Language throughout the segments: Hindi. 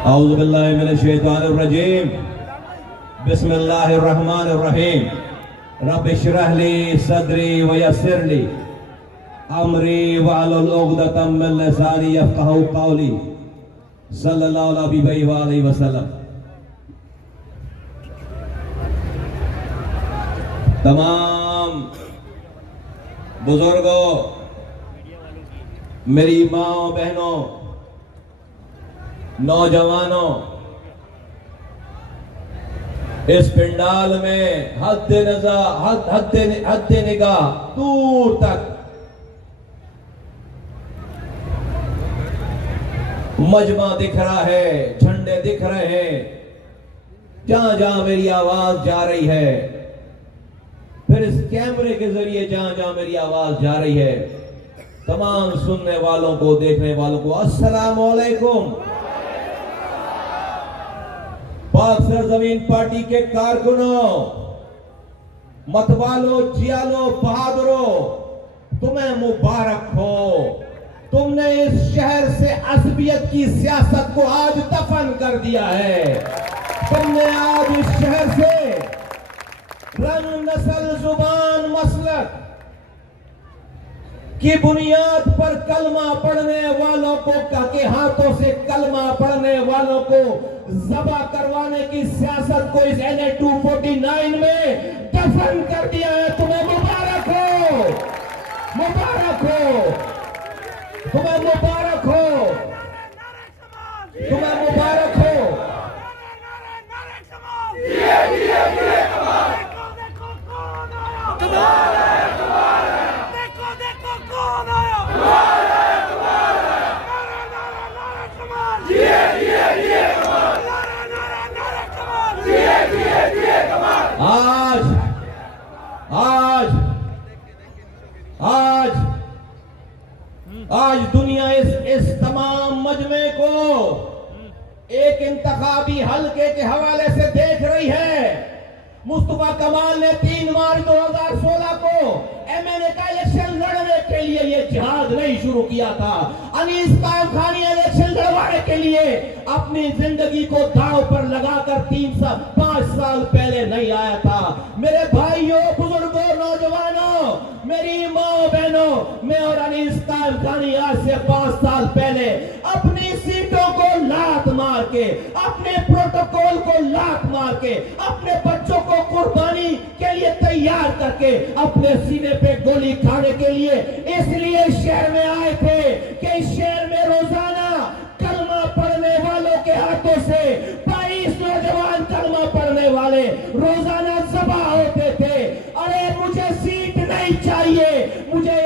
औज़ु बिल्लाहि मिनश शैतानिर रजीम। बिस्मिल्लाहिर रहमानिर रहीम। रब्बि इश्रह ली सदरी व यस्सिर ली अमरी वहलुल उक़दतम मिन लिसानी यफ़क़हू क़ौली। सल्लल्लाहु अलैहि वसल्लम। तमाम बुजुर्गों, मेरी माँ बहनों, नौजवानों, इस पिंडाल में हद निगाह दूर तक मजमा दिख रहा है, झंडे दिख रहे हैं। जहां जहां मेरी आवाज जा रही है, फिर इस कैमरे के जरिए जहां जहां मेरी आवाज जा रही है, तमाम सुनने वालों को, देखने वालों को अस्सलाम वालेकुम। पाक सरजमीन पार्टी के कारकुनों, मतवालों, जियालों, बहादुरों, तुम्हें मुबारक हो। तुमने इस शहर से असबियत की सियासत को आज दफन कर दिया है। तुमने आज इस शहर से रंग, नस्ल, जुबान, मसलक की बुनियाद पर कलमा पढ़ने वालों को के हाथों से कलमा पढ़ने वालों को ज़बा करवाने की सियासत को इस NA 249 में दफन कर दिया है। तुम्हें मुबारक हो, मुबारक हो, तुम्हें मुबारक हो, तुम्हें मुबारक हो। आज आज आज आज दुनिया इस तमाम मजमे को एक इंतखाबी हलके के हवाले से देख रही है। मुस्तफा कमाल ने 3 मार्च 2016 को MNA का इलेक्शन लड़ने के लिए ये जिहाद नहीं शुरू किया था। अनीस कायम खानी इलेक्शन लड़वाने के लिए अपनी जिंदगी को दांव पर लगाकर 5 साल पहले नहीं आया था। मेरे भाइयों, बुजुर्गों, नौजवानों, मेरी माँ बहनों, मैं और अनीस कायम खानी आज से 5 साल पहले अपनी सीटों को लात मार के, अपने प्रोटोकॉल को लात मार के, अपने बच्चों को कुर्बानी के लिए तैयार करके, अपने सीने पे गोली खाने के लिए इसलिए शहर में आए थे कि इस शहर में रोजाना कलमा पढ़ने वालों के हाथों से 22 नौजवान कलमा पढ़ने वाले रोजाना ज़बा होते थे। अरे मुझे सीट नहीं चाहिए, मुझे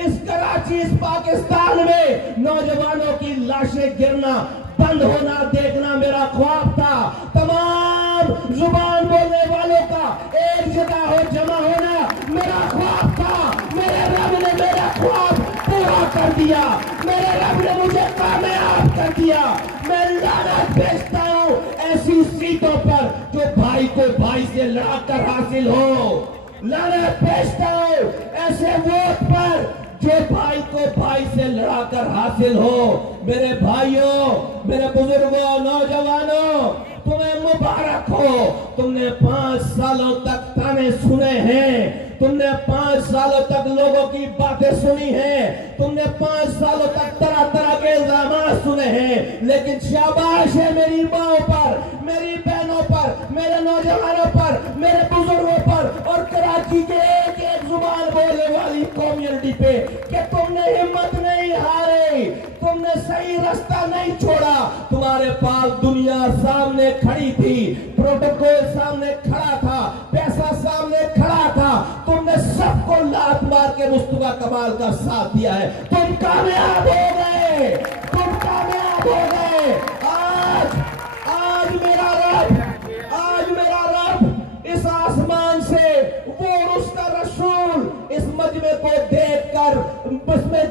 इस कराची, इस पाकिस्तान में नौजवानों की लाशें गिरना बंद होना देखना मेरा ख्वाब था। तमाम जुबान बोलने वालों का एक जगह हो जमा होना मेरा ख्वाब था। मेरे रब ने मेरा ख्वाब पूरा कर दिया, मेरे रब ने मुझे कामयाब कर दिया। मैं लानत भेजता हूँ ऐसी सीटों पर जो भाई को भाई से लड़ाकर हासिल हो। लानत भेजता हूँ ऐसे वोट पर जो भाई को भाई से लड़ाकर हासिल हो। मेरे भाइयों, मेरे बुजुर्गों, नौजवानों, तुम्हें मुबारक हो। तुमने 5 सालों तक ताने सुने हैं, तुमने 5 सालों तक लोगों की बातें सुनी हैं, तुमने 5 सालों तक तरह तरह के इल्जाम सुने हैं, लेकिन शाबाश है मेरी माओ पर, मेरी बहनों पर, मेरे नौजवानों पर, मेरे बुजुर्गों पर और कराची के एक एक जुबान बोलने वाली कम्युनिटी पे कि तुमने हिम्मत नहीं हारे, तुमने सही रास्ता नहीं छोड़ा। तुम्हारे पास दुनिया सामने खड़ी थी, प्रोटोकॉल सामने खड़ा था, पैसा सामने खड़ा था, तुमने सबको लात मार के मुस्तफा कमाल का साथ दिया है। तुम कामयाब हो गए, तुम कामयाब हो गए। आज मेरा रब इस आसमान से वो उसका रसूल इस मजमे को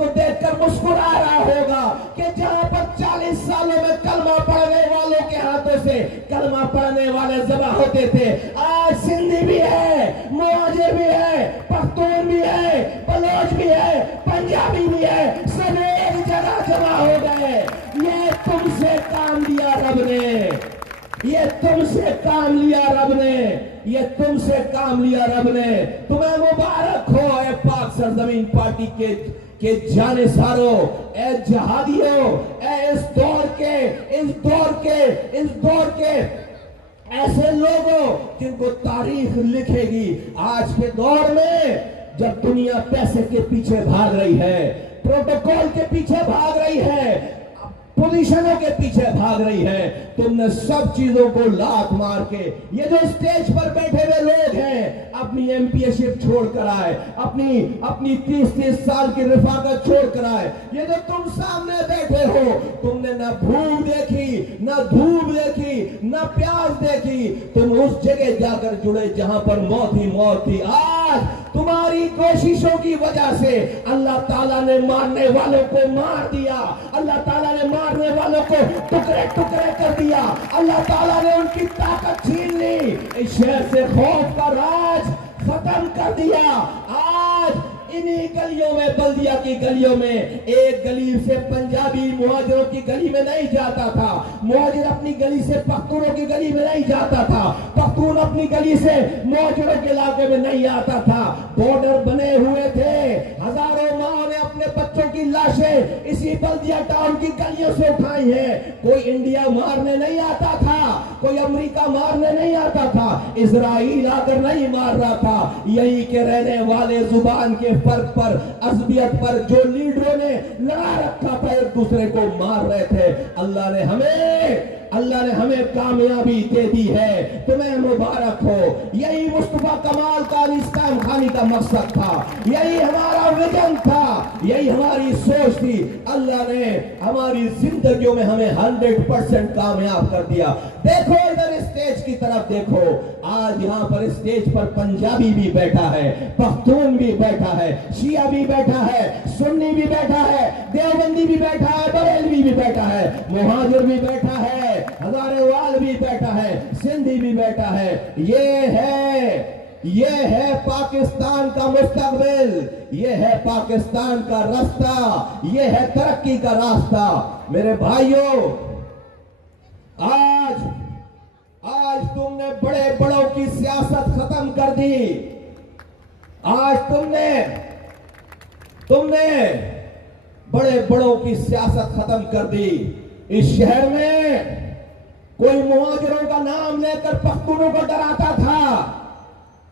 देखकर मुस्कुरा रहा होगा कि जहां पर 40 सालों में कलमा पढ़ने वालों के हाथों से कलमा पढ़ने वाले ज़बा होते थे, आज सिंधी भी है, मुहाजिर भी है, पख्तून भी है, बलोच भी है, पंजाबी भी है, सब एक जगह जमा हो गए। ये तुमसे काम दिया ये तुमसे काम लिया रब ने, ये तुमसे काम लिया रब ने। तुम्हें मुबारक हो ए पाक सरजमीन पार्टी के जानेसारों, ए जहादियों, ए इस दौर के ऐसे लोगों जिनको तारीख लिखेगी। आज के दौर में जब दुनिया पैसे के पीछे भाग रही है, प्रोटोकॉल के पीछे भाग रही है, पोजीशनों के पीछे भाग रही है, तुमने सब चीजों को लात मार के, ये जो स्टेज पर बैठे हुए लोग हैं, अपनी एमपीएशिप छोड़ कर आए, अपनी 30-30 साल की रिफाकत छोड़ कर आए। ये जो तुम सामने बैठे हो, तुमने ना भूख देखी, ना धूप देखी, ना प्यास देखी, तुम उस जगह जाकर जुड़े जहां पर मौत ही मौत थी। आज तुम्हारी कोशिशों की वजह से अल्लाह ताला ने मारने वालों को मार दिया, अल्लाह ताला ने मारने वालों को टुकड़े टुकड़े कर दिया, अल्लाह ताला ने उनकी ताकत छीन ली, इस शहर से खौफ का राज खत्म कर दिया। आज इन्हीं गलियों में, बल्दिया की गलियों में, एक गली से पंजाबी मुहाजिरों की गली में नहीं जाता था, मुहाजिर अपनी गली से पख्तूनों की गली में नहीं जाता था, पख्तून अपनी गली से मुहाजिरों के इलाके में नहीं आता था। बॉर्डर बने हुए थे, हजारों माओ ने अपने बच्चों की लाशें इसी बल्दिया टाउन की गलियों से उठाई है। कोई इंडिया मारने नहीं आता था, कोई अमेरिका मारने नहीं आता था, इजराइल आकर नहीं मार रहा था, यही के रहने वाले जुबान के फर्क पर, अज़बियत पर जो लीडरों ने लड़ा रखा था, एक दूसरे को मार रहे थे। अल्लाह ने हमें कामयाबी दे दी है, तुम्हें मुबारक हो। यही मुस्तफा कमाल का इस्लाम खानी का मकसद था, यही हमारा विजन था, यही हमारी सोच थी। अल्लाह ने हमारी जिंदगियों में हमें 100% कामयाब कर दिया। देखो इधर स्टेज की तरफ देखो, आज यहाँ पर स्टेज पर पंजाबी भी बैठा है, पख्तून भी बैठा है, शिया भी बैठा है, सुन्नी भी बैठा है, देवबंदी भी बैठा है, बरेलवी भी बैठा है, मुहाजिर भी बैठा है, हजारेवाल भी बैठा है, सिंधी भी बैठा है। ये है पाकिस्तान का मुस्तकबिल, ये है पाकिस्तान का रास्ता, ये है तरक्की का रास्ता। मेरे भाइयों, आज तुमने बड़े बड़ों की सियासत खत्म कर दी। आज तुमने बड़े बड़ों की सियासत खत्म कर दी। इस शहर में कोई मुहाजिरों का नाम लेकर पख्तूनों को डराता था,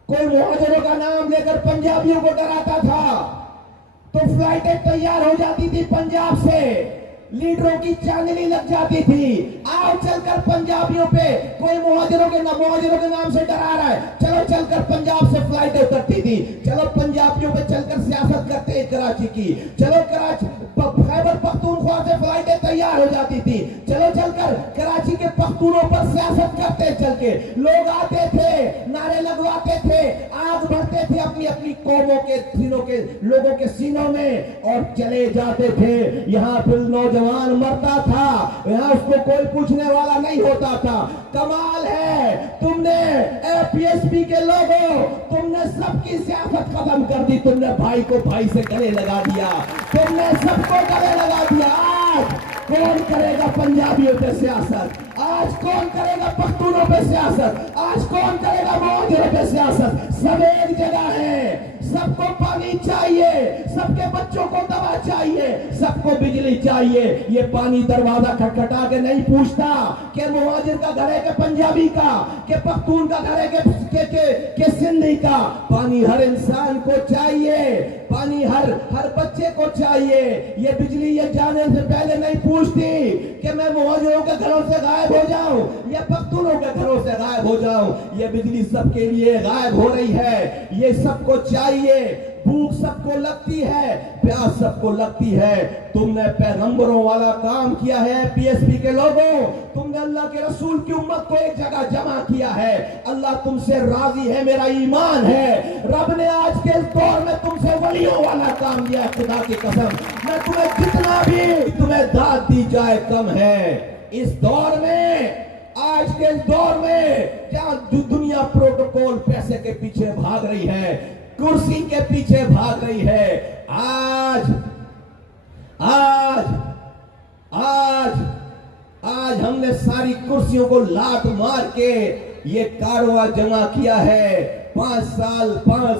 कोई मुहाजिरों का नाम लेकर पंजाबियों को डराता था, तो फ्लाइटें तैयार हो जाती थी पंजाब से, लीडरों की चांदनी लग जाती थी। आओ चलकर पंजाबियों पे, कोई मुहाजिरों के नाम से डरा रहा है, चलो चलकर पंजाब से फ्लाइटें उतरती थी, चलो पंजाबियों पे चलकर सियासत करते हैं कराची की, चलो खैबर पख्तूनख्वा से फ्लाइटें तैयार हो जाती थी, चलो चलकर कराची के पख्तूनों पर सियासत करते चल के लोग आते थे, नारे लगवाते थे, आग भरते थे अपनी अपनी कौमों के सीनों के लोगों के सीनों में और चले जाते थे। यहाँ फिर नौजवान मरता था, यहाँ उसको कोई पूछने वाला नहीं होता था। कमाल है, तुमने एपीएसपी के लोगों, तुमने सबकी सियासत खत्म कर दी, तुमने भाई को भाई से गले लगा दिया, तुमने सबको गले लगा दिया। आज कौन करेगा पंजाबियों पे सियासत, आज कौन करेगा पख्तूनों पे सियासत, आज कौन करेगा मुहाजिरों पे सियासत। सब एक जगह है, सबको पानी चाहिए, सबके बच्चों को दवा चाहिए, सबको बिजली चाहिए। ये पानी दरवाजा खटखटा के नहीं पूछता कि मुहाजिर का घर है कि पंजाबी का, कि पख्तून का घर है कि सिंधी का। पानी हर इंसान को चाहिए, पानी हर बच्चे को चाहिए। ये बिजली ये जाने से पहले नहीं पूछती कि मैं मुहाजिरों के घरों से गायब हो जाऊं या पख्तूनों के घरों से गायब हो जाऊं। ये बिजली सबके लिए गायब हो रही है, ये सबको चाहिए। भूख सबको लगती है, प्यास सबको लगती है। तुमने पैगंबरों वाला काम किया है पीएसपी के लोगों, तुमने अल्लाह के रसूल की उम्मत को एक जगह जमा किया है। अल्लाह तुमसे राजी है, मेरा ईमान है। रब ने आज के दौर में तुमसे वलियों वाला काम किया है, खुदा की कसम। मैं तुम्हें जितना भी तुम्हें दाद दी जाए कम है। इस दौर में, आज के दौर में जहां दुनिया प्रोटोकॉल पैसे के पीछे भाग रही है, कुर्सी के पीछे भाग रही है, आज आज हमने सारी कुर्सियों को लात मार के ये कारवा जमा किया है। 5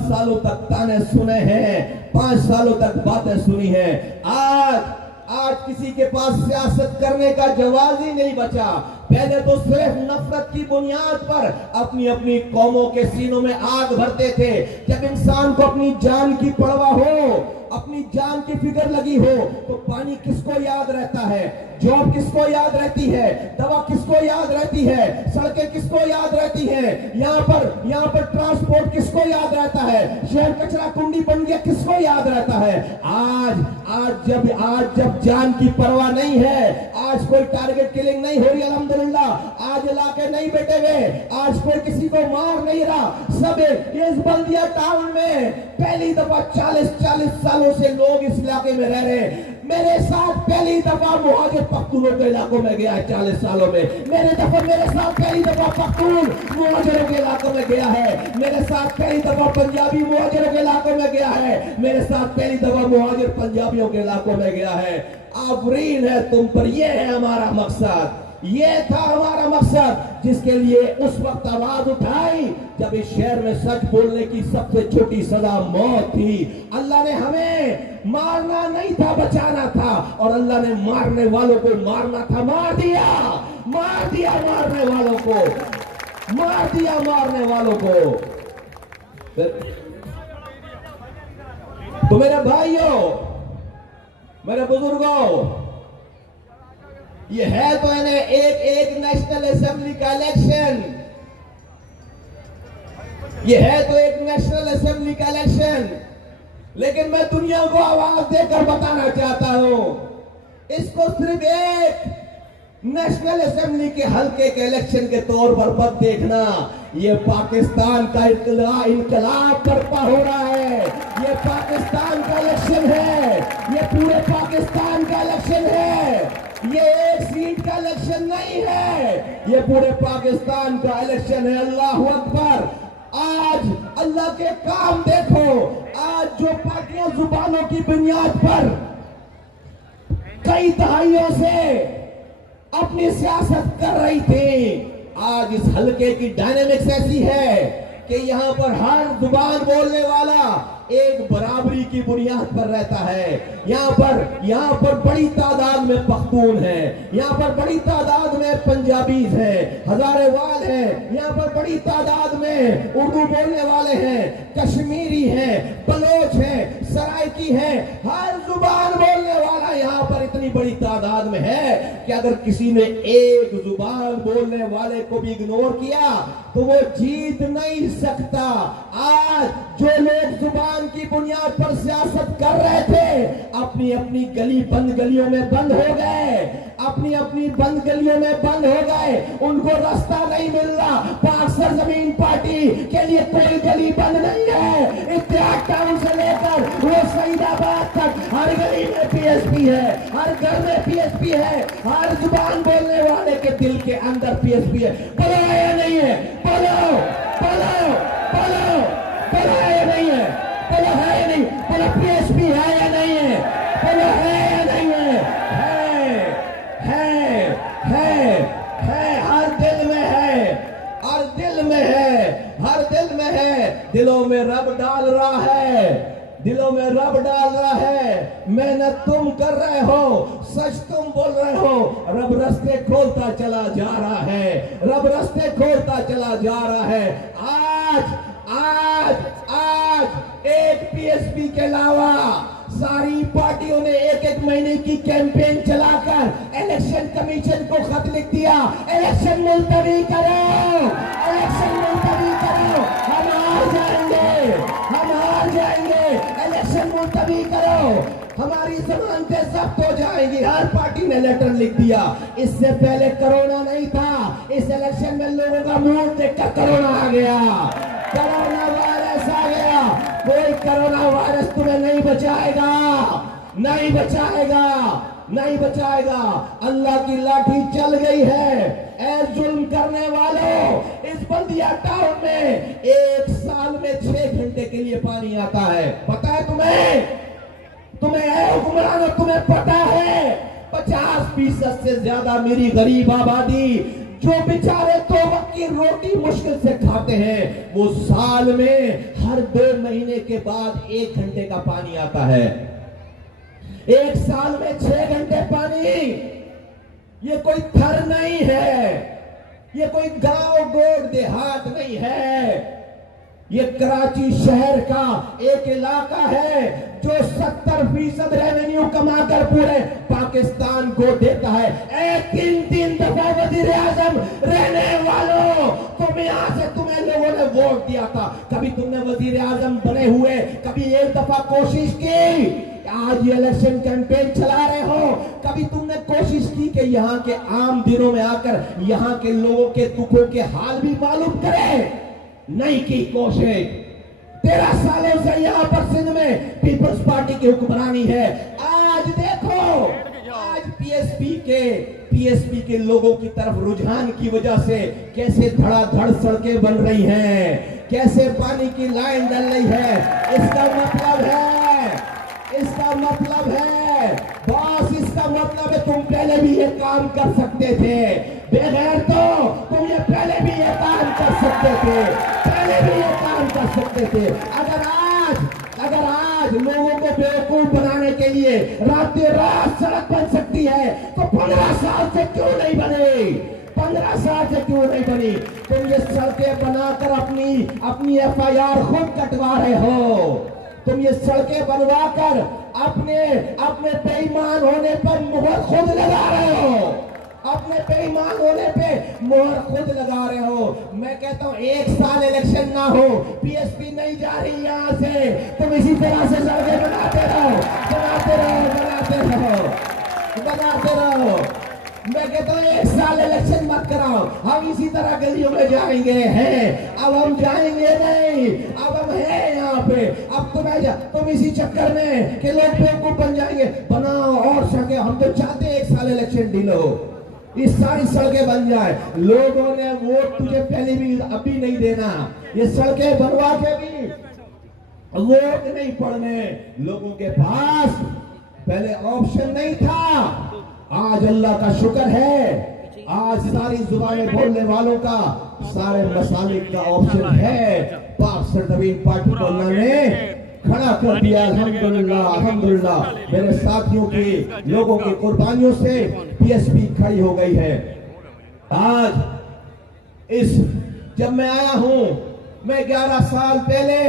सालों तक ताने सुने हैं, 5 सालों तक बातें सुनी हैं। आज किसी के पास सियासत करने का जवाब ही नहीं बचा। पहले तो सिर्फ नफरत की बुनियाद पर अपनी अपनी कौमों के सीनों में आग भरते थे। जब इंसान को अपनी जान की परवाह हो, अपनी जान की फिक्र लगी हो, तो पानी किसको याद रहता है, जॉब किसको याद रहती है, दवा किसको याद रहती है, सड़कें किसको याद रहती है, यहाँ पर ट्रांसपोर्ट किसको याद रहता है, शहर कचरा कुंडी बन गया किसको याद रहता है। आज जब जान की परवाह नहीं है, आज कोई टारगेट किलिंग नहीं हो रही अल्हम्दुलिल्लाह, आज इलाके नहीं बेटे हुए, आज कोई किसी को मार नहीं रहा। सब इस बल्दिया टाउन में पहली दफा 40 सालों से लोग इस इलाके में रह रहे हैं। मेरे साथ पहली दफा मुहाजिर पख्तूनों के इलाकों में गया है 40 सालों में। मेरे साथ पहली दफा पख्तून मुहाजिरों के इलाकों में गया है। मेरे साथ पहली दफा पंजाबी मुहाजिरों के इलाकों में गया है। मेरे साथ पहली दफा मुहाजिर पंजाबियों के इलाकों में गया है। आफरीन है तुम पर, यह है हमारा मकसद, ये था हमारा मकसद, जिसके लिए उस वक्त आवाज उठाई जब इस शहर में सच बोलने की सबसे छोटी सजा मौत थी। अल्लाह ने हमें मारना नहीं था, बचाना था, और अल्लाह ने मारने वालों को मारना था, मार दिया मारने वालों को, मार दिया मारने वालों को। तो मेरे भाइयों, मेरे बुजुर्गों, ये है तो एक नेशनल असेंबली का इलेक्शन, ये है तो एक नेशनल असेंबली का इलेक्शन, लेकिन मैं दुनिया को आवाज देकर बताना चाहता हूं, इसको सिर्फ एक नेशनल असेंबली के हल्के के इलेक्शन के तौर पर मत देखना। ये पाकिस्तान का इनकलाब बर्पा हो रहा है, ये पाकिस्तान का इलेक्शन है, ये पूरे पाकिस्तान का इलेक्शन है। ये एक सीट का इलेक्शन नहीं है, ये पूरे पाकिस्तान का इलेक्शन है। अल्लाह अकबर। आज अल्लाह के काम देखो, आज जो पार्टियां जुबानों की बुनियाद पर कई दहाइयों से अपनी सियासत कर रही थी, आज इस हल्के की डायनेमिक्स ऐसी है कि यहाँ पर हर जुबान बोलने वाला एक बराबरी की बुनियाद पर रहता है। यहाँ पर बड़ी तादाद में पख्तून है, यहाँ पर बड़ी तादाद में पंजाबीज हैं, हजारेवाल हैं, यहाँ पर बड़ी तादाद में उर्दू बोलने वाले हैं, कश्मीरी हैं, बलोच हैं, सराइकी हैं, हर जुबान बोलने वाला यहाँ पर इतनी बड़ी तादाद में है कि अगर किसी ने एक जुबान बोलने वाले को भी इग्नोर किया तो वो जीत नहीं सकता। आज जो लोग जुबान की बुनियाद पर सियासत कर रहे थे, अपनी अपनी बंद गलियों में बंद हो गए, अपनी अपनी बंद गलियों में बंद हो गए, उनको रास्ता नहीं मिल रहा। पाक सरजमीन पार्टी के लिए कोई गली बंद नहीं है। इत्तेहाद टाउन से लेकर वो सईदाबाद तक हर गली में पीएसपी है, हर घर में पीएसपी है, हर जुबान बोलने वाले के दिल के अंदर पीएसपी है। बोलो है या नहीं है? बोलो बोलो बोलो, बोलो है या नहीं है? बोलो है या नहीं? बोलो पीएसपी है या नहीं है? बोलो है या नहीं है? है, हर दिल में है, हर दिल में है, हर दिल में है। दिलों में रब डाल रहा है, दिलों में रब डाल रहा है। मेहनत तुम कर रहे हो, सच तुम बोल रहे हो, रब रास्ते खोलता चला जा रहा है, रब रास्ते खोलता चला जा रहा है। आज एक पीएसपी के अलावा सारी पार्टियों ने एक महीने की कैंपेन चलाकर इलेक्शन कमीशन को खत लिख दिया, इलेक्शन मुलतवी करो, इलेक्शन मुलतवी करो, हम हार जाएंगे, इलेक्शन मुलतवी करो, हमारी जमानतें जब्त हो जाएंगी। हर पार्टी ने लेटर लिख दिया। इससे पहले कोरोना नहीं था, इस इलेक्शन में लोगों का मूड देखकर कोरोना आ गया, कोरोना वायरस आ गया। कोई कोरोना वायरस तुम्हें नहीं बचाएगा, नहीं बचाएगा, नहीं बचाएगा। अल्लाह की लाठी चल गई है। ऐ जुल्म करने वालों, इस बल्दिया टाउन में एक साल में 6 घंटे के लिए पानी आता है, पता है तुम्हें? तुम्हें हुक्मरानों, तुम्हें पता है? 50% से ज्यादा मेरी गरीब आबादी जो बेचारे 2 वक्त की रोटी मुश्किल से खाते हैं, वो साल में हर 2 महीने के बाद 1 घंटे का पानी आता है। एक साल में 6 घंटे पानी। ये कोई थर नहीं है, ये कोई गांव गोड़ देहात नहीं है, ये कराची शहर का एक इलाका है जो 70% रेवेन्यू कमाकर पूरे पाकिस्तान को देता है। 3 दफा वजीर आजम रहने वालों, तुम यहां से तुम्हें लोगों ने वोट दिया था, कभी तुमने वजीर आजम बने हुए कभी एक दफा कोशिश की? आज ये इलेक्शन कैंपेन चला रहे हो, कभी तुमने कोशिश की कि यहाँ के आम दिनों में आकर यहाँ के लोगों के दुखों के हाल भी मालूम करें? नहीं की कोशिश। 13 सालों से यहाँ पर सिंध में पीपल्स पार्टी की हुक्मरानी है। आज देखो, आज पीएसपी के लोगों की तरफ रुझान की वजह से कैसे धड़ाधड़ सड़कें बन रही हैं, कैसे पानी की लाइन डल रही है। इसका मतलब है बॉस, इसका मतलब है तुम पहले भी ये काम कर सकते थे। बगैर तो तुम ये पहले भी ये काम कर सकते थे। अगर आज लोगों को बेवकूफ बनाने के लिए रातों रात सड़क बन सकती है तो 15 साल से क्यों नहीं बनी? 15 साल से क्यों नहीं बनी? तुम ये सड़कें बनाकर अपनी FIR खुद कटवा रहे हो। तुम ये सड़कें बनवाकर अपने बेईमान होने पर मुहर खुद लगा रहे हो। अपने बेईमान होने पे मोहर खुद लगा रहे हो। मैं कहता हूँ 1 साल इलेक्शन ना हो, पीएसपी नहीं जा रही यहाँ से, तुम इसी तरह से सड़कें बनाते रहो। मैं कहता हूँ 1 साल इलेक्शन मत कराओ, हम इसी तरह गलियों में जाएंगे हैं। अब हम जाएंगे नहीं, अब हम हैं यहाँ पे। अब तुम इसी चक्कर में कि लोग बेवकूफ बन जाएंगे, बनाओ और सड़कें। हम तो चाहते हैं 1 साल इलेक्शन डिले हो, इस सारी सड़कें बन जाए। लोगों ने वोट तुझे पहले भी अभी नहीं देना, ये सड़कें बनवा के भी वोट नहीं पड़ने। लोगों के पास पहले ऑप्शन नहीं था, आज अल्लाह का शुक्र है, आज सारी जुबानें बोलने वालों का, सारे मसालिक का ऑप्शन है। पाक सरदवीन पार्टी को अल्लाह ने खड़ा कर दिया। अल्हम्दुलिल्लाह मेरे साथियों की, लोगों की कुर्बानियों से पीएसपी खड़ी हो गई है। आज जब मैं आया हूं, मैं 11 साल पहले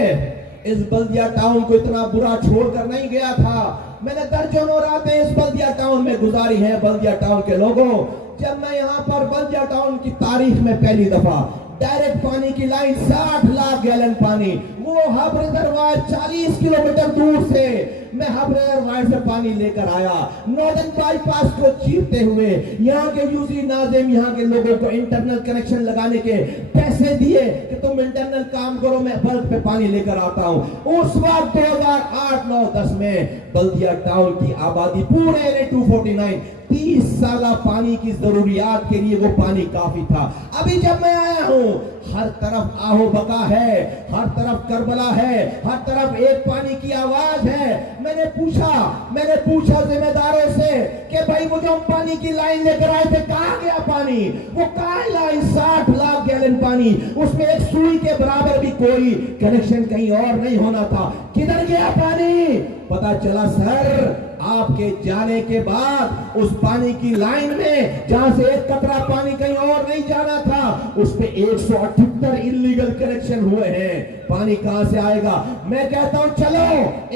इस बल्दिया टाउन को इतना बुरा छोड़कर नहीं गया था। मैंने दर्जनों रातें इस बल्दिया टाउन में गुजारी है। बल्दिया टाउन के लोगों, जब मैं यहाँ पर बल्दिया टाउन की तारीख में पहली दफा डायरेक्ट पानी की लाइन 60 लाख गैलन पानी, वो हब रिजर्वायर 40 किलोमीटर दूर से मैं हब रिजर्वायर से पानी लेकर आया। नॉर्दर्न बाईपास को चीरते हुए यहाँ के यूसी नाजिम, यहाँ के लोगों को इंटरनल कनेक्शन लगाने के पैसे दिए कि तुम इंटरनल काम करो, मैं बल्क पे पानी लेकर आता हूँ। उस वक्त 2008, 9, 10 में बल्दिया टाउन की आबादी पूरे एरिया 249 30 साल पानी की जरूरियात के लिए वो पानी काफी था। अभी जब मैं आया हूँ, हर तरफ आहो बका है, हर तरफ करबला है, हर तरफ एक पानी की आवाज है। मैंने पूछा जिम्मेदारों से कि भाई वो जो हम पानी की लाइन लेकर आए थे, कहाँ गया पानी? वो कहाँ लाइन 60 लाख गैलन पानी, उसमें एक सुई के बराबर भी कोई कनेक्शन कहीं और नहीं होना था। किधर गया पानी? पता चला सर, आपके जाने के बाद उस पानी की लाइन में जहां से एक कतरा पानी कहीं और नहीं जाना था, उस पे 178 इलीगल कनेक्शन हुए हैं। पानी कहां से आएगा? मैं कहता हूं चलो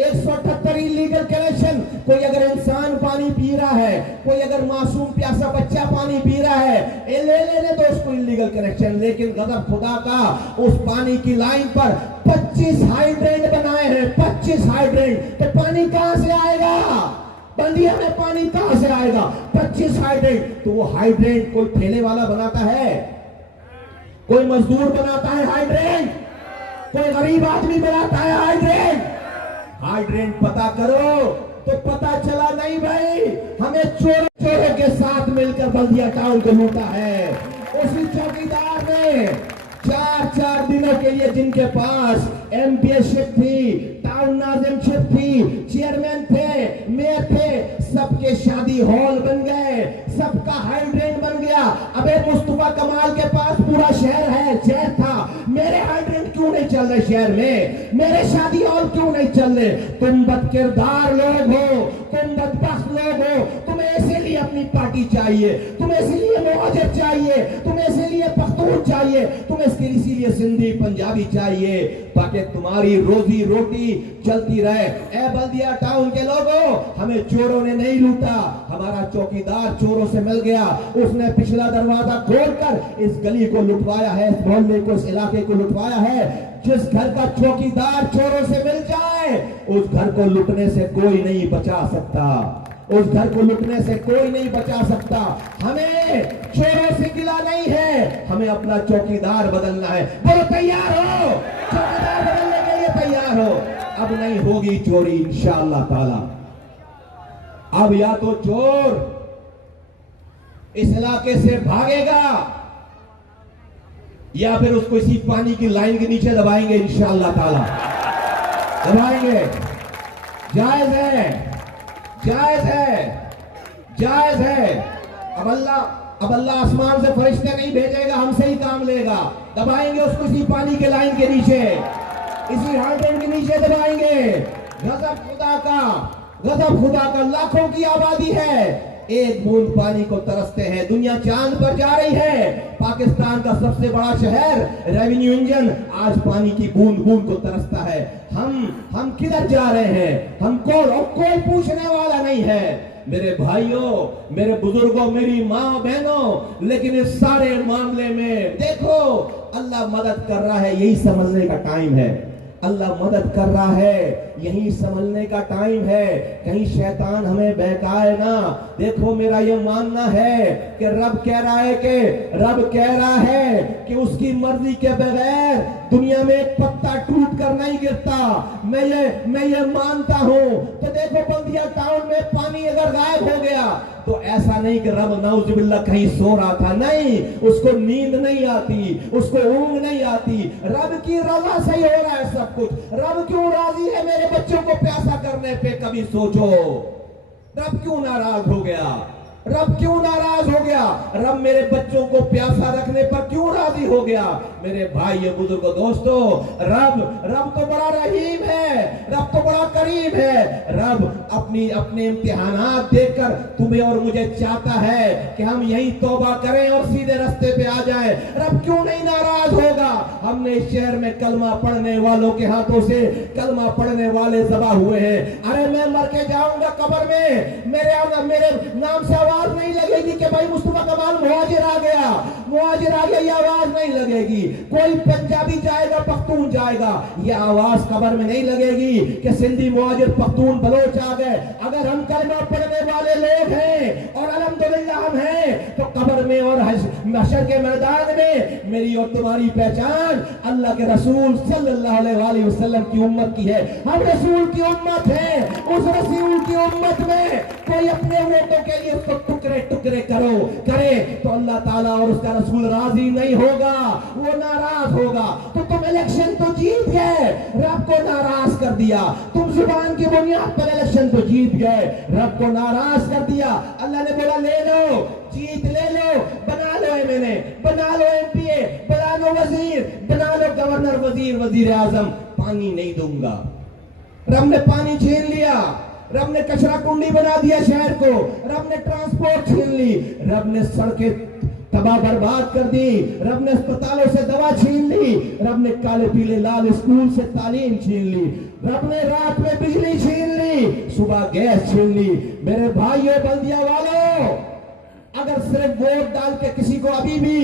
178 इलीगल कनेक्शन, कोई अगर इंसान पानी पी रहा है, कोई अगर मासूम प्यासा बच्चा पानी पी रहा है, ले लेने दो उसको इलीगल कनेक्शन। लेकिन गजब खुदा का, उस पानी की लाइन पर 25 हाइड्रेंट बनाए हैं, 25 हाइड्रेंट। तो पानी कहां से आएगा? बल्दिया में पानी कहां से आएगा? 25 हाइड्रेंट। तो वो हाइड्रेंट कोई ठेले वाला बनाता है, कोई मजदूर बनाता है हाइड्रेंट, कोई गरीब आदमी बनाता है हाइड्रेंट? हाइड्रेंट पता करो तो पता चला नहीं भाई, हमें चोरों के साथ मिलकर बल्दिया टाउन को लूटा है। उसी चौकीदार ने 4 दिनों के लिए, जिनके पास एमपीएशिप थी, टाउन नाजिमशिप थी, चेयरमैन थे, मेयर थे, सबके शादी हॉल बन गए, सबका हाइड्रेंट बन गया। अबे मुस्तफा कमाल के पास पूरा शहर था, मेरे हाइड्रेंट क्यों नहीं चल रहे शहर में, मेरे शादी हॉल क्यों नहीं चल रहे? तुम बदकिरदार लोग हो, तुम बदबख्त लोग हो। तुम्हें इसीलिए अपनी पार्टी चाहिए, तुम्हें इसीलिए मुहाजिर चाहिए, तुम्हें इसीलिए पख्तून चाहिए, तुम्हें इसीलिए सिंधी पंजाबी चाहिए, ताकि तुम्हारी रोजी रोटी चलती रहे। ए बल्दिया टाउन के लोगों, हमें चोरों ने नहीं लूटा, हमारा चौकीदार चोरों से मिल गया, उसने पिछला दरवाजा खोलकर इस गली को लुटवाया है, इस मोहल्ले को, इस इलाके को लुटवाया है। जिस घर का चौकीदार चोरों से मिल जाए, उस घर को लुटने से कोई नहीं बचा सकता, उस घर को लुटने से कोई नहीं बचा सकता। हमें चोरों से गिला नहीं है, हमें अपना चौकीदार बदलना है। बोलो तैयार हो? चौकीदार बदलने के लिए तैयार हो? अब नहीं होगी चोरी इंशाअल्लाह ताला। अब या तो चोर इस इलाके से भागेगा, या फिर उसको इसी पानी की लाइन के नीचे दबाएंगे इंशाअल्लाह ताला, दबाएंगे। जायज है, जायज है, जायज है। अब अल्लाह आसमान से फरिश्ते नहीं भेजेगा, हमसे ही काम लेगा। दबाएंगे उसको इसी पानी के लाइन के नीचे, इसी हाइड्रेंट के नीचे दबाएंगे। गजब खुदा का लाखों की आबादी है, एक बूंद पानी को तरसते हैं। दुनिया चांद पर जा रही है, पाकिस्तान का सबसे बड़ा शहर, रेवेन्यू इंजन, आज पानी की बूंद बूंद को तरसता है। हम किधर जा रहे हैं? हम कौन? और कोई पूछने वाला नहीं है। मेरे भाइयों, मेरे बुजुर्गों, मेरी माँ बहनों, लेकिन इस सारे मामले में देखो अल्लाह मदद कर रहा है, यही समझने का टाइम है। अल्लाह मदद कर रहा है, यही समझने का टाइम है। कहीं शैतान हमें बहकाए ना। देखो मेरा ये मानना है कि रब कह रहा है कि उसकी मर्जी के बगैर दुनिया में एक पत्ता टूट कर नहीं गिरता। मैं ये मानता हूं। तो देखो बल्दिया टाउन में पानी अगर गायब हो गया तो ऐसा नहीं कि रब नाउजुबिल्लाह कहीं सो रहा था, नहीं, उसको नींद नहीं आती, उसको ऊंग नहीं आती। रब की रजा से ही हो रहा है सब कुछ। रब क्यों राजी है मेरे बच्चों को प्यासा करने पे? कभी सोचो, रब क्यों नाराज हो गया? रब क्यों नाराज हो गया? रब मेरे बच्चों को प्यासा रखने पर क्यों राजी हो गया? मेरे भाई बुजुर्ग दोस्तों, रब तो बड़ा रहीम है, रब तो बड़ा करीम है। रब अपने इम्तिहानात देखकर तुम्हें और मुझे चाहता है कि हम यही तौबा करें और सीधे रास्ते पे आ जाएं। रब क्यों नहीं नाराज होगा? हमने इस शहर में कलमा पढ़ने वालों के हाथों से कलमा पढ़ने वाले ज़बा हुए हैं। अरे मैं मर के जाऊंगा कब्र में, मेरे नाम से आवाज नहीं लगेगी कि भाई मुस्तफा कमाल मुहाजिर आ गया, ये आवाज नहीं लगेगी। कोई पंजाबी जाएगा, पख्तून जाएगा, ये आवाज कब्र में नहीं लगेगी कि सिंधी मुहाजिर, पख्तून, बलोच आ गए। अगर हम कलमा पढ़ने वाले लोग हैं और अल्हम्दुलिल्लाह हम हैं, तो कब्र में और हशर के मैदान में मेरी और तुम्हारी पहचान अल्लाह के रसूल सल्लल्लाहु अलैहि वसल्लम की उम्मत की है। हम रसूल की उम्मत है। उस रसूल की उम्मत में कोई अपने वोटों के लिए उसको टुकड़े टुकड़े करे तो अल्लाह ताला और उसका रसूल राजी नहीं होगा, वो नाराज होगा। तो तुम इलेक्शन तो जीत गए, रब को नाराज कर दिया। तुम जुबान की बुनियाद पर इलेक्शन तो जीत गए, रब को नाराज कर दिया। अल्लाह ने बोला ले लो, जीत ले लो, बना लो एमएलए, बना लो एमपीए, बना लो वजीर, बना लो गवर्नर, वजीर आजम। पानी नहीं दूंगा। रब ने पानी छीन लिया, रब ने कचरा कुंडी बना दिया शहर को, रब ने ट्रांसपोर्ट छीन ली, रब ने सड़कें तबाह बर्बाद कर दी, रब ने अस्पतालों से दवा छीन ली, रब ने काले पीले लाल स्कूल से तालीम छीन ली, रब ने रात में बिजली छीन ली, सुबह गैस छीन ली। मेरे भाइयों बल्दिया वालों, अगर सिर्फ वोट डाल के किसी को अभी भी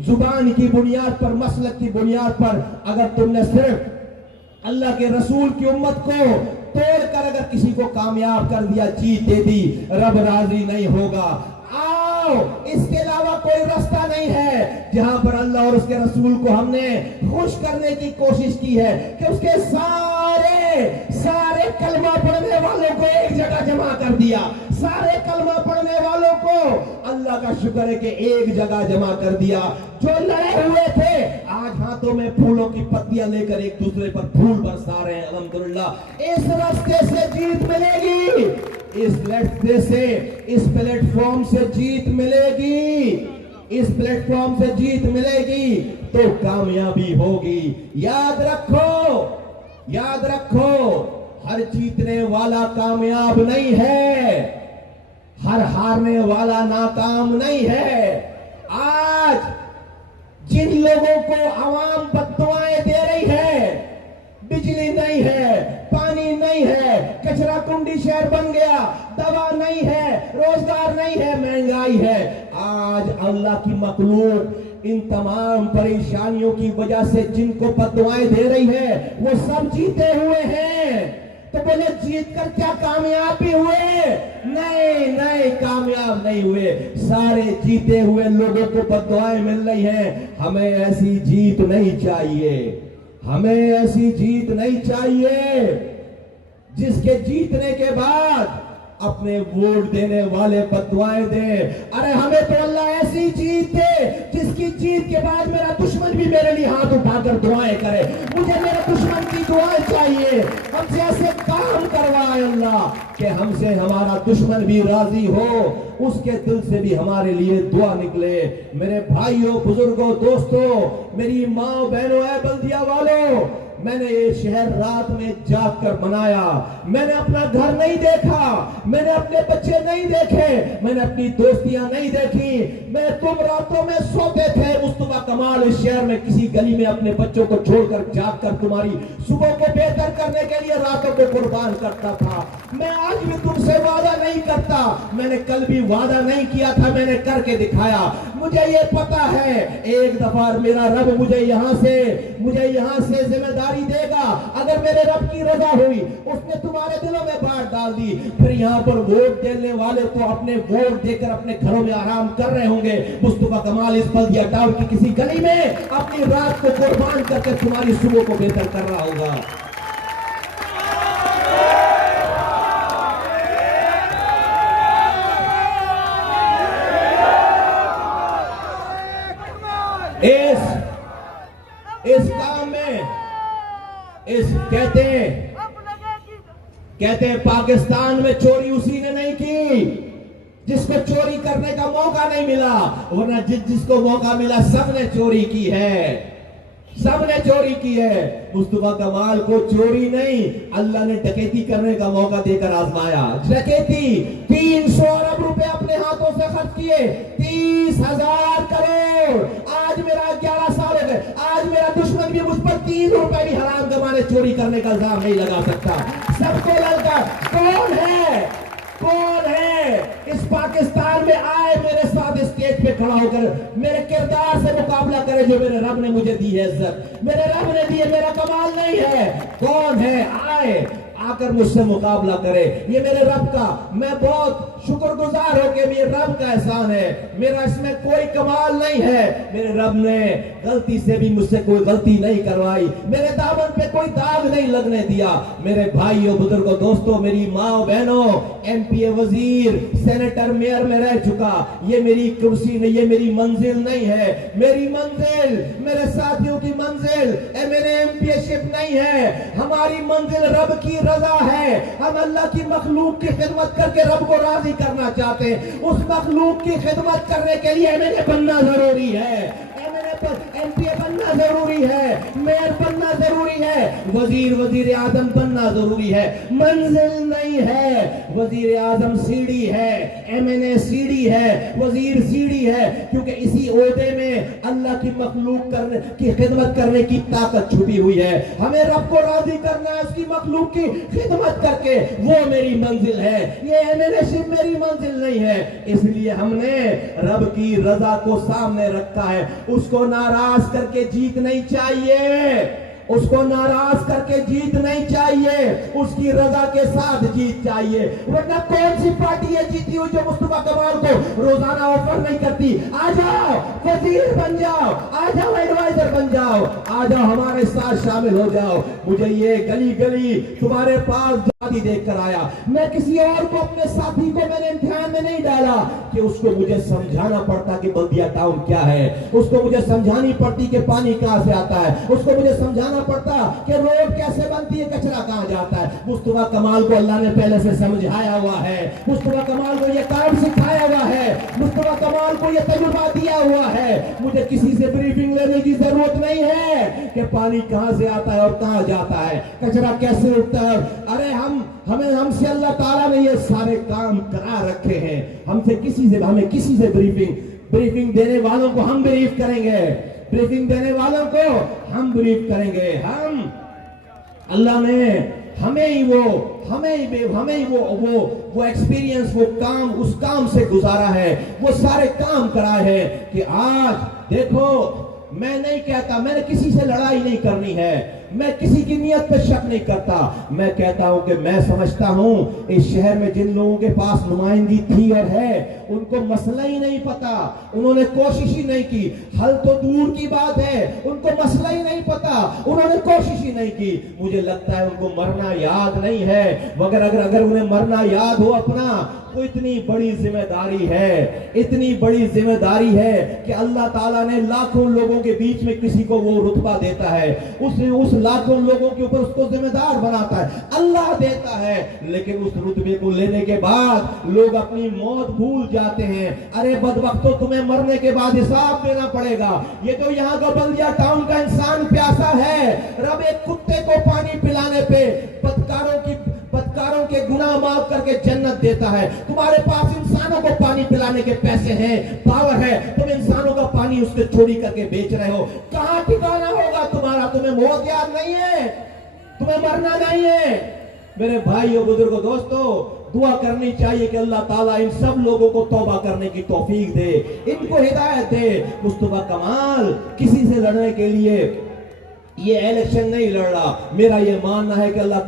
जुबान की बुनियाद पर, मसलक की बुनियाद पर, अगर तुमने सिर्फ अल्लाह के रसूल की उम्मत को तोड़कर अगर किसी को कामयाब कर दिया, जीत दे दी, रब राजी नहीं होगा। आओ, इसके अलावा कोई रास्ता नहीं है जहां पर अल्लाह और उसके रसूल को हमने खुश करने की कोशिश की है कि उसके सारे सारे कलमा पढ़ने वालों को एक जगह जमा कर दिया। सारे कलमा पढ़ने वालों को अल्लाह का शुक्र है कि एक जगह जमा कर दिया। जो लड़े हुए थे आज हाथों में फूलों की पत्तियां लेकर एक दूसरे पर फूल बरसा रहे हैं। अल्हम्दुलिल्लाह इस रास्ते से जीत मिलेगी, इस रास्ते से, इस प्लेटफॉर्म से जीत मिलेगी, इस प्लेटफॉर्म से जीत मिलेगी तो कामयाबी होगी। याद रखो, याद रखो, हर जीतने वाला कामयाब नहीं है, हर हारने वाला नाकाम नहीं है। आज जिन लोगों को आवाम बद्दुआएं दे रही है, बिजली नहीं है, पानी नहीं है, कचरा कुंडी शहर बन गया, दवा नहीं है, रोजगार नहीं है, महंगाई है, आज अल्लाह की मखलूक इन तमाम परेशानियों की वजह से जिनको बद्दुआएं दे रही है वो सब जीते हुए हैं। तो बोले जीत कर क्या कामयाब भी हुए? नहीं नहीं, कामयाब नहीं हुए। सारे जीते हुए लोगों को बद्दुआएं मिल रही हैं। हमें ऐसी जीत नहीं चाहिए, हमें ऐसी जीत नहीं चाहिए जिसके जीतने के बाद अपने वोट देने वाले बद्दुआएं दे। अरे हमें तो अल्लाह ऐसी जीत दे जिसकी जीत के बाद मेरा दुश्मन भी मेरे लिए हाथ उठाकर दुआएं करे। मुझे मेरे दुश्मन की दुआएं चाहिए, हमसे ऐसे काम करवाए अल्लाह कि हमसे हमारा दुश्मन भी राजी हो, उसके दिल से भी हमारे लिए दुआ निकले। मेरे भाइयों, बुजुर्गों, दोस्तों, मेरी माँ बहनों, है बल्दिया वालों, मैंने ये शहर रात में जाग कर बनाया। मैंने अपना घर नहीं देखा, मैंने अपने बच्चे नहीं देखे, मैंने अपनी दोस्तियां नहीं देखी। मैं तुम रातों में सोते थे, मुस्तफा कमाल इस शहर में किसी गली में अपने बच्चों को छोड़कर जाग कर तुम्हारी सुबह को बेहतर करने के लिए रातों को कुर्बान करता था। मैं आज भी तुमसे वादा नहीं करता, मैंने कल भी वादा नहीं किया था, मैंने करके दिखाया। मुझे ये पता है एक दफा मेरा रब मुझे यहाँ से जिम्मेदारी देगा। अगर मेरे रब की रजा हुई, उसने तुम्हारे दिलों में बात डाल दी, फिर यहाँ पर वोट देने वाले तो अपने वोट देकर अपने घरों में आराम कर रहे होंगे। मुस्तफा कमाल इस बल्दिया टाउन की किसी गली में अपनी रात को कुर्बान करके तुम्हारी सुबह को बेहतर कर रहा होगा। इस काम में कहते हैं पाकिस्तान में चोरी उसी ने नहीं की जिसको चोरी करने का मौका नहीं मिला, वरना जिसको मौका मिला सबने चोरी की है, सबने चोरी की है। मुस्तफा कमाल को चोरी नहीं, अल्लाह ने डकैती करने का मौका देकर आजमाया। डकैती 300 अरब रुपए अपने हाथों से खर्च किए, 30,000 करोड़। आज मेरा 11 साल हो गए, आज मेरा दुश्मन भी मुझ पर 3 रुपए भी हराम कमाने चोरी करने का इल्जाम नहीं लगा सकता। सबको लड़का कौन है, कौन है इस पाकिस्तान में आए मेरे साथ स्टेज पे खड़ा होकर मेरे किरदार से मुकाबला करे जो मेरे रब ने मुझे दी है इज्जत, मेरे रब ने दी है, मेरा कमाल नहीं है। कौन है आए आकर मुझसे मुकाबला करे। ये मेरे रब का, मैं बहुत शुक्रगुजार हूं कि मेरे रब का एहसान है, मेरा इसमें कोई कमाल नहीं है। मेरे रब ने गलती से भी मुझसे कोई गलती नहीं करवाई, मेरे दामन पे कोई दाग नहीं लगने दिया। मेरे भाइयों, बुजुर्गों, दोस्तों, मेरी माँ बहनों, एमपी वजीर, सेनेटर, मेयर में रह चुका, ये मेरी कुर्सी नहीं, ये मेरी मंजिल नहीं है। मेरी मंजिल, मेरे साथियों की मंजिल एमपीशिप नहीं है। हमारी मंजिल रब की रजा है। हम अल्लाह की मखलूक की खिदमत करके रब को राजी करना चाहते हैं। उस मखलूक की खिदमत करने के लिए एमएलए बनना जरूरी है, एमपी बनना जरूरी है, मेयर बनना जरूरी है, वजीर आजम बनना जरूरी है। मंजिल नहीं है, वजीर आजम सीढ़ी है, एमएनए सीढ़ी है, वजीर सीढ़ी है, क्योंकि इसी ओहदे में अल्लाह की मखलूक करने की खिदमत करने की ताकत छुपी हुई है। हमें रब को राजी करना है उसकी मखलूक की खिदमत करके, वो मेरी मंजिल है। ये एमएनए सिर्फ मेरी मंजिल नहीं है, इसलिए हमने रब की रजा को सामने रखा है। उसको नाराज करके जीत नहीं चाहिए, उसको नाराज करके जीत नहीं चाहिए, उसकी रजा के साथ जीत चाहिए। वरना कौन सी पार्टी है जीती हुई जो मुस्तफा कमाल को रोजाना ऑफर नहीं करती, आ जाओ वजीर बन जाओ, आ जाओ एडवाइजर बन जाओ, आ जाओ हमारे साथ शामिल हो जाओ। मुझे ये गली गली तुम्हारे पास जाती देख कर आया। मैं किसी और को, अपने साथी को मैंने इम्तिहान में नहीं डाला कि उसको मुझे समझाना पड़ता कि बल्दिया टाउन क्या है, उसको मुझे समझानी पड़ती कि पानी कहां से आता है, उसको मुझे समझाना पड़ता कि रोड कैसे बनती है, कचरा कहां जाता है। मुस्तफा कमाल को अल्लाह ने पहले से समझाया हुआ है, मुस्तफा कमाल को यह काम सिखाया हुआ है, मुस्तफा कमाल को यह तजुर्बा दिया हुआ है। मुझे किसी से ब्रीफिंग लेने की जरूरत नहीं है कि पानी कहां से आता है और कहां जाता है, कचरा कैसे उठता है। अरे हमसे अल्लाह ताला ने ये सारे काम करा रखे हैं। हमें किसी से ब्रीफिंग देने वालों को हम ब्रीफ करेंगे, ब्रीफिंग देने वालों को हम ब्रीफ करेंगे। अल्लाह ने हमें ही वो एक्सपीरियंस, वो काम, उस काम से गुजारा है, वो सारे काम कराए हैं कि आज देखो, मैं नहीं कहता, मैंने किसी से लड़ाई नहीं करनी है, मैं किसी की नियत पे शक नहीं करता। मैं कहता हूं कि मैं समझता हूं इस शहर में जिन लोगों के पास नुमाइंदगी थी और है, उनको मसला ही नहीं पता, उन्होंने कोशिश ही नहीं की। हल तो दूर की बात है, उनको मसला ही नहीं पता, उन्होंने कोशिश ही नहीं की। मुझे लगता है उनको मरना याद नहीं है, मगर अगर उन्हें मरना याद हो अपना, तो इतनी बड़ी जिम्मेदारी है, इतनी बड़ी जिम्मेदारी है कि अल्लाह ताला ने लाखों लोगों के बीच में किसी को वो रुतबा देता है, उस लाखों लोगों के ऊपर उसको जिम्मेदार बनाता है, अल्लाह देता है। लेकिन उस रुतबे को लेने के बाद लोग अपनी मौत भूल जाते हैं। अरे बदबख्तों, तुम्हें मरने के बाद हिसाब देना पड़ेगा। ये तो यहाँ का बल्दिया टाउन का इंसान प्यासा है, रब एक कुत्ते को पानी पिलाने पे बदकारों के गुनाह माफ करके जन्नत देता है। तुम्हारे पास इंसानों को पानी पिलाने के पैसे हैं, पावर है, तुम इंसानों का पानी उसके चोरी करके बेच रहे हो। कहां ठिकाना होगा तुम्हारा? तुम्हें मौत याद नहीं है, तुम्हें मरना नहीं है। मेरे भाइयों, बुजुर्गों, दोस्तों, दुआ करनी चाहिए कि अल्लाह ताला इन सब लोगों को तौबा करने की तौफीक दे, इनको हिदायत दे। मुस्तफा कमाल किसी से लड़ने के लिए ये इलेक्शन नहीं लड़ रहा। मेरा ये मानना है कि अल्लाह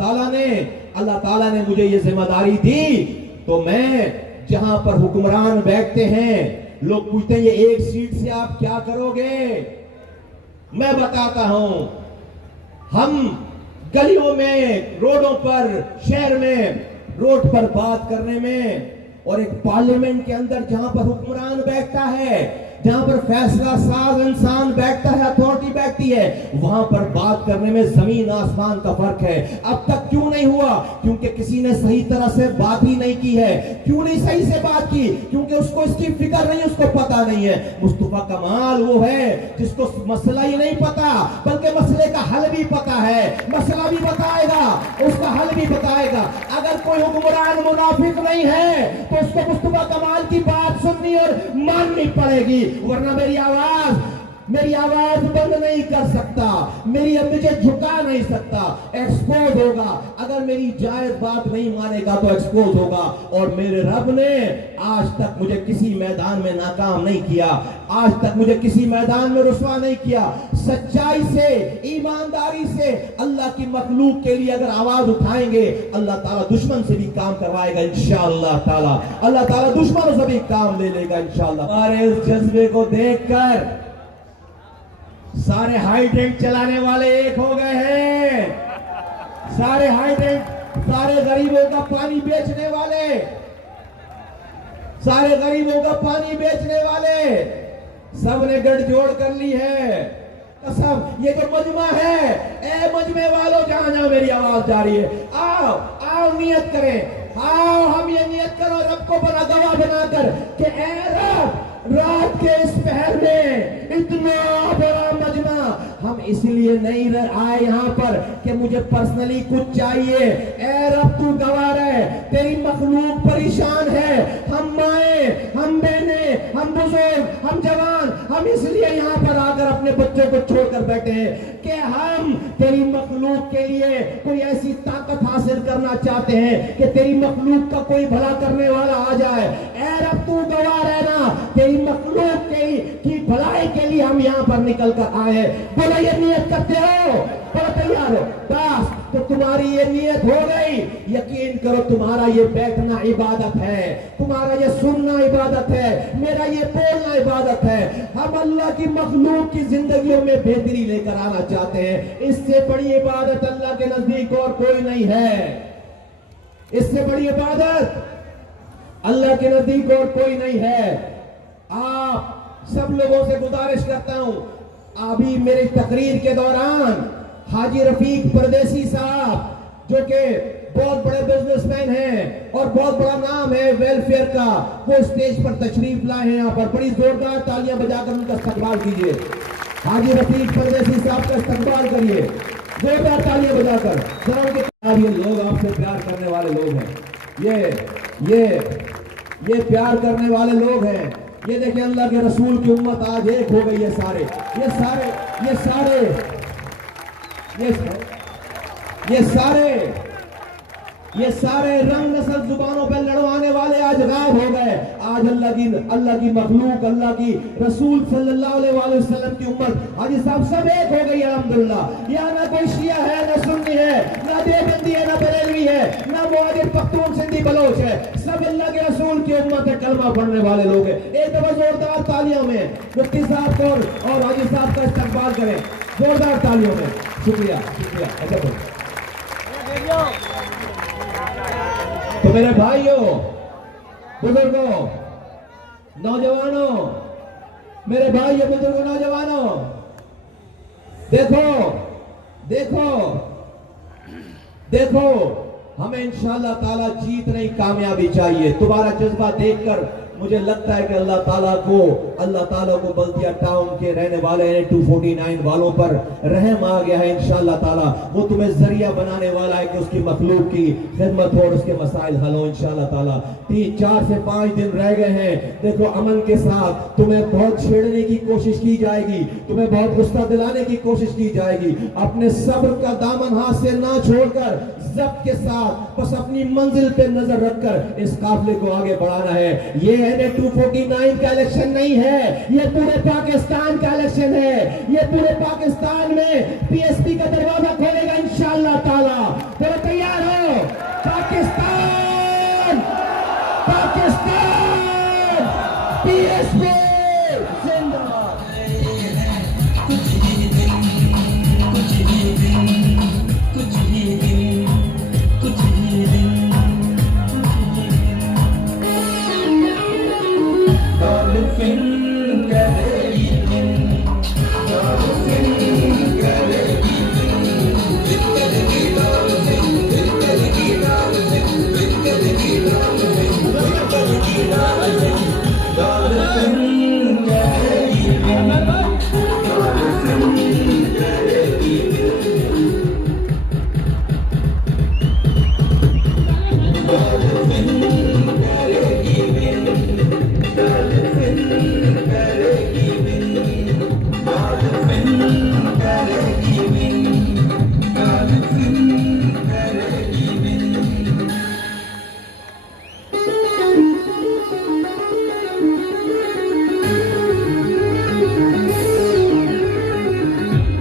ताला ने मुझे ये जिम्मेदारी दी, तो मैं जहां पर हुक्मरान बैठते हैं, लोग पूछते हैं ये एक सीट से आप क्या करोगे, मैं बताता हूं। हम गलियों में, रोडों पर, शहर में, रोड पर बात करने में, और एक पार्लियामेंट के अंदर जहां पर हुक्मरान बैठता है, जहां पर फैसला साज इंसान बैठता है, अथॉरिटी बैठती है, वहां पर बात करने में जमीन आसमान का फर्क है। अब तक क्यों नहीं हुआ? क्योंकि किसी ने सही तरह से बात ही नहीं की है। क्यों नहीं सही से बात की? क्योंकि उसको इसकी फिक्र नहीं, उसको पता नहीं है। मुस्तफा कमाल वो है जिसको मसला ही नहीं पता, बल्कि मसले का हल भी पता है, मसला भी बताएगा, उसका हल भी बताएगा। अगर कोई हुक्मरान मुनाफिक नहीं है तो उसको मुस्तफा कमाल की बात सुननी और माननी पड़ेगी, वरना मेरी आवाज बंद नहीं कर सकता, मुझे झुका नहीं सकता, एक्सपोज होगा। अगर मेरी जायज बात नहीं मानेगा तो एक्सपोज होगा। और मेरे रब ने आज तक मुझे किसी मैदान में नाकाम नहीं किया, आज तक मुझे किसी मैदान में रुसवा नहीं किया। सच्चाई से, ईमानदारी से अल्लाह की मखलूक के लिए अगर आवाज उठाएंगे, अल्लाह ताला दुश्मन से भी काम करवाएगा इंशाअल्लाह ताला। अल्लाह ताला दुश्मनों से भी काम ले लेगा इंशाअल्लाह। हमारे इस जज्बे को देखकर सारे हाईटेक चलाने वाले एक हो गए हैं, सारे हाईटेक, सारे गरीबों का पानी बेचने वाले, सारे गरीबों का पानी बेचने वाले सबने गठजोड़ कर ली है। कसम, ये जो मजमा है, ए मजमे वालों, जहां जहां मेरी आवाज जा रही है, आओ नियत करें, आओ हम ये नियत करो रब को बड़ा गवाह बनाकर कि ए रब, रात के इस पहर में इतना बड़ा मजमा हम इसलिए नहीं आए यहाँ पर कि मुझे पर्सनली कुछ चाहिए। ए रब, तू गवाह है, तेरी मखलूक परेशान है, हम माए, हम बहने, हम बुजुर्ग, हम जवान, हम इसलिए यहाँ पर आकर अपने बच्चों को छोड़कर बैठे हैं कि हम तेरी मखलूक के लिए कोई ऐसी ताकत हासिल करना चाहते हैं कि तेरी मखलूक का कोई भला करने वाला आ जाए। ए रब, तू गवाह है ना, तेरी मखलूक की भलाई के लिए हम यहाँ पर निकल कर आए हैं। बोला ये नियत करते हो, बोला तैयार हो, बस तो तुम्हारी ये नियत हो गई। यकीन करो तुम्हारा ये बैठना इबादत है, तुम्हारा ये सुनना इबादत है, मेरा ये बोलना इबादत है। हम अल्लाह की मखलूक की जिंदगियों में बेहतरी लेकर आना चाहते हैं। इससे बड़ी इबादत अल्लाह के नजदीक और कोई नहीं है। इससे बड़ी इबादत अल्लाह के नजदीक और कोई नहीं है। आप सब लोगों से गुजारिश करता हूं, अभी मेरी तकरीर के दौरान हाजी रफीक परदेसी साहब जो कि बहुत बड़े बिजनेसमैन हैं और बहुत बड़ा नाम है वेलफेयर का, वो स्टेज पर तशरीफ लाए हैं। यहाँ पर बड़ी जोरदार तालियां बजाकर उनका इस्तकबाल कीजिए। हाजी रफीक परदेसी साहब का इस्तकबाल करिए जोरदार तालियां बजाकर। जरा उनके ये लोग आपसे प्यार करने वाले लोग हैं, ये प्यार करने वाले लोग हैं। ये देखिए अल्लाह के रसूल की उम्मत आज एक हो गई है। ये सारे रंग नस्ल जुबानों पर लड़वाने वाले आज गायब हो गए। आज अल्लाह की मखलूक, अल्लाह की रसूल सल्लल्लाहु अलैहि वसल्लम की उम्मत हाजी साहब सब एक हो गई है अल्हम्दुलिल्लाह। यहाँ ना कोई शिया है, ना सुन्नी है, ना देवबंदी है, ना बरेलवी है, ना मुहाजिर पख्तून सिंधी बलोच है। सब अल्लाह के रसूल की उम्मत है, कलमा पढ़ने वाले लोग हैं। एक दफा जोरदार तालियों में मुफ्ती साहब को और हाजी साहब का इस्तकबाल करें जोरदार तालियों में। शुक्रिया। तो मेरे भाइयों, बुजुर्गों, नौजवानों, मेरे भाइयों, बुजुर्गों, नौजवानों, देखो हमें इंशाअल्लाह ताला जीत नहीं कामयाबी चाहिए। तुम्हारा जज्बा देखकर मुझे लगता है कि अल्लाह ताला को बल्दिया टाउन के रहने वाले 249 वालों पर रहम आ गया है। इंशाअल्लाह ताला वो तुम्हें जरिया बनाने वाला है कि उसकी मखलूक की खिदमत हो और उसके मसाइल हल हो इंशाअल्लाह ताला। 4 से 5 दिन रह गए हैं। देखो अमन के साथ तुम्हें बहुत छेड़ने की कोशिश की जाएगी, तुम्हें बहुत गुस्सा दिलाने की कोशिश की जाएगी। अपने सब्र का दामन हाथ से ना छोड़कर जब्त के साथ बस अपनी मंजिल पे नजर रखकर इस काफिले को आगे बढ़ाना है। ये एनए 249 का इलेक्शन नहीं है, ये पूरे पाकिस्तान का इलेक्शन है। ये पूरे पाकिस्तान में पीएसपी का दरवाजा खोलेगा इंशाअल्लाह ताला। तो तैयार हो? पाकिस्तान पीएसपी जिंदाबाद।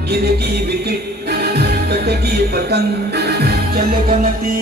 गिरेगी विकेट, कटेगी पतंग, चलेगा नदी